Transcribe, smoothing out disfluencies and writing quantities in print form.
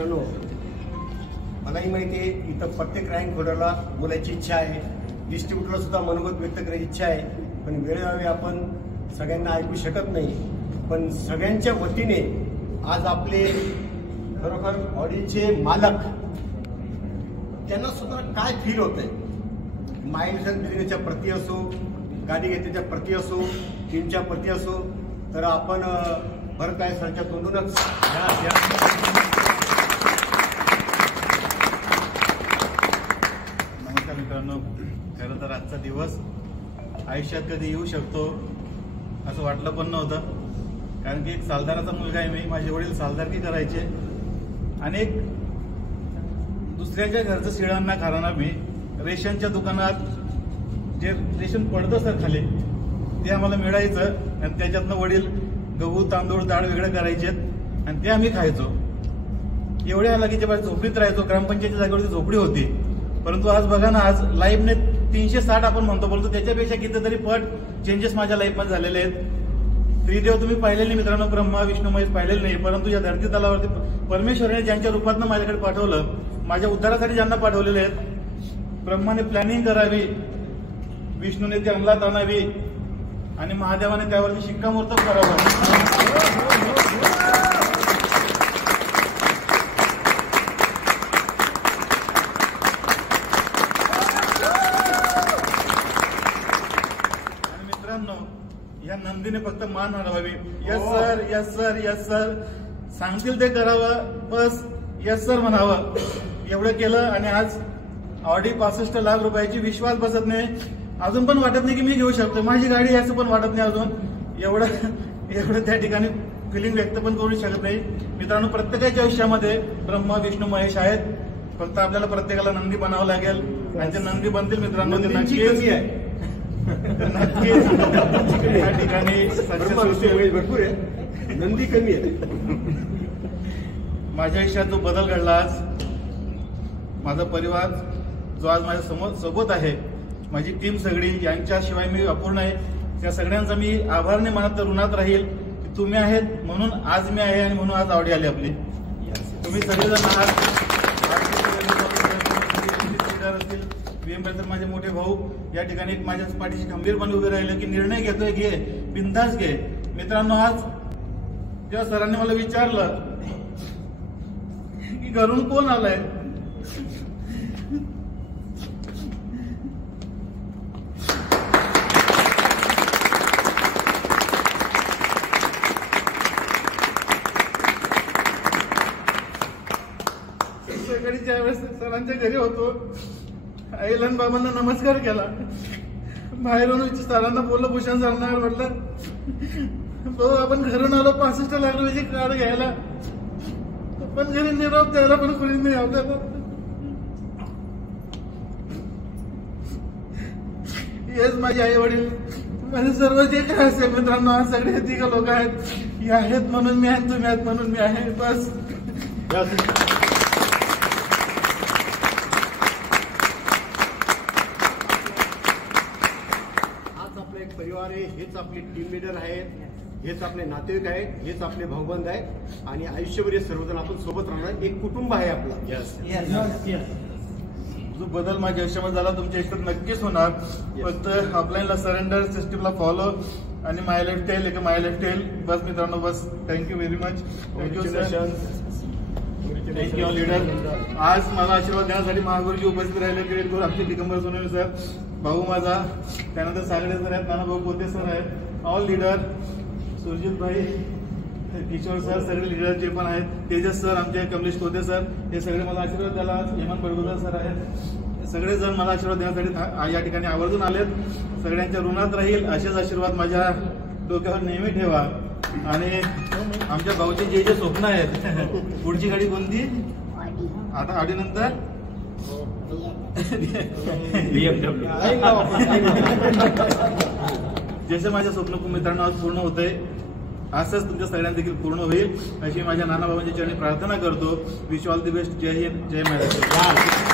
मित्रांनो, मलाही माहिती आहे इथं प्रत्येक रँक होल्डरला बोलायची इच्छा आहे, डिस्ट्रीब्युटरला सुद्धा मनोगत व्यक्त करायची इच्छा आहे, पण वेळोवेळी आपण सगळ्यांना ऐकू शकत नाही. पण सगळ्यांच्या वतीने आज आपले खरोखर ऑडीचे मालक त्यांना सुद्धा काय फील होतंय, माइलस्टोन बिझनेसच्या प्रती असो, गाडी घेतल्याच्या प्रती असो, टीमच्या प्रती असो, तर आपण बरं काय सरच्या तोंडूनच नमस्कार मित्रांनो. खरं तर आजचा दिवस आयुष्यात कधी येऊ शकतो असं वाटलं पण नव्हतं, कारण की एक सालदाराचा मुलगा आहे मी. माझे वडील सालदारकी करायचे. अनेक दुसऱ्याच्या घरचं शिळांना खाणारा मी. रेशनच्या दुकानात जे रेशन पडतं सर खाली ते आम्हाला मिळायचं आणि त्याच्यातनं वडील गहू तांदूळ डाळ वेगळं करायचे आणि ते आम्ही खायचो. एवढ्या हालाकीच्या बाहेर झोपडीत राहायचो. ग्रामपंचायतीच्या जागेवरती झोपडी होती, परंतु आज बघा ना, आज लाईफने 360 आपण बोलतो त्याच्यापेक्षा कितीतरी पट चेंजेस माझ्या लाईफमध्ये झालेले आहेत. त्रिदेव तुम्ही पाहिलेले नाही मित्रांनो, ब्रह्मा विष्णू महेश पाहिलेले नाही, परंतु या धरती तलावरती परमेश्वराने ज्यांच्या रूपातनं माझ्याकडे पाठवलं, माझ्या उद्धारासाठी ज्यांना पाठवलेले आहेत. ब्रह्माने प्लॅनिंग करावी, विष्णूने ती अंमलात आणावी आणि महादेवाने त्यावरती शिक्कामोर्तब करावं. आणि मित्रांनो, या नंदीने फक्त मान हलवावी. Yes sir, yes sir, yes sir, सांगतील ते करावं, बस यस सर म्हणावं. एवढं केलं आणि आज ऑडी 65 लाख रुपयाची. विश्वास बसत नाही, अजून पण वाटत नाही की मी घेऊ शकतो, माझी गाडी याचं पण वाटत नाही अजून. एवढं त्या ठिकाणी फिलिंग व्यक्त पण करू शकत नाही. मित्रांनो, प्रत्येकाच्या आयुष्यामध्ये ब्रह्मा विष्णू महेश आहेत, फक्त आपल्याला प्रत्येकाला नंदी बनावं लागेल आणि ते नंदी बनतील मित्रांनो. ते नक्कीच त्या ठिकाणी भरपूर आहे, नंदी कमी आहे. माझ्या आयुष्यात जो बदल घडला आज, माझा परिवार जो आज माझ्या सोबत आहे, माझी टीम सगळी, यांच्याशिवाय मी अपूर्ण आहे. त्या सगळ्यांचा मी आभारने मनात ऋणात राहील. तुम्ही आहेत म्हणून आज मी आहे आणि म्हणून आज आवडी आली आपली. तुम्ही सगळेजण आहात. माझे मोठे भाऊ या ठिकाणी माझ्या पाठीशी खंबीरपणे उभे राहिले की निर्णय घेतोय, घे, बिंदास घे. मित्रांनो, आज जेव्हा सरांनी मला विचारलं की घरून कोण आलाय, सकाळी ज्यावेळेस सरांच्या घरी होतो, आईला आणि बाबांना नमस्कार केला. बाहेरून सरांना बोललो, भूषण सरांना म्हटलं, भाऊ आपण घरून आलो 65 लाख रुपयाची कार घ्यायला, पण घरी निरोप द्यायला पण कोणी नाही आपल्याला. हेच माझे आई वडील, माझे सर्व जे काय असेल मित्रांनो, आज सगळे तिघ लोक आहेत. हे आहेत म्हणून मी आहे, तुम्ही आहेत म्हणून मी आहे, बस. परिवार आहे, हेच आपले टीम लीडर आहेत, हेच आपले नातेवाईक आहेत, हेच आपले भाऊबंद आहेत आणि आयुष्यभर हे सर्वजण आपण सोबत राहणार एक कुटुंब आहे आपला. जो बदल माझ्या आयुष्यामध्ये झाला तुमच्या आयुष्यात नक्कीच होणार. फक्त अपलाईनला सरेंडर, सिस्टीमला फॉलो आणि माय लाईफ टेल एक माय लाईफ टेल. बस मित्रांनो, बस. Thank you very much. Thank you sir, thank you leader. आज मला आशीर्वाद देण्यासाठी महागुरुजी उपस्थित राहिले. ग्रेट गुरु आमचे दिगंबर सोनवणे सर, भाऊ माझा, त्यानंतर सागडे सर आहेत, नानाभाऊ पोते सर आहेत, ऑल लीडर, सुरजित भाई, किशोर सर, सगळे लीडर जे पण आहेत, तेजस सर, आमचे कमलेश कोते सर, हे सगळे मला आशीर्वाद द्यायला. हेमंत बडगुजर सर आहेत. सगळेजण मला आशीर्वाद देण्यासाठी या ठिकाणी आवर्जून आलेत. सगळ्यांच्या ऋणात राहील असेच आशीर्वाद माझ्या डोक्यावर नेहमी ठेवा. आणि आमच्या भाऊचे जे जे स्वप्न आहेत, पुढची गाडी कोणती आता आडीनंतर जसे माझे स्वप्न मित्रांनो आज पूर्ण होते, असंच तुमच्या सगळ्यांना देखील पूर्ण होईल अशी माझ्या नाना बाबांच्या चरणी प्रार्थना करतो. Wish all the best. जय हिंद, जय महाराष्ट्र.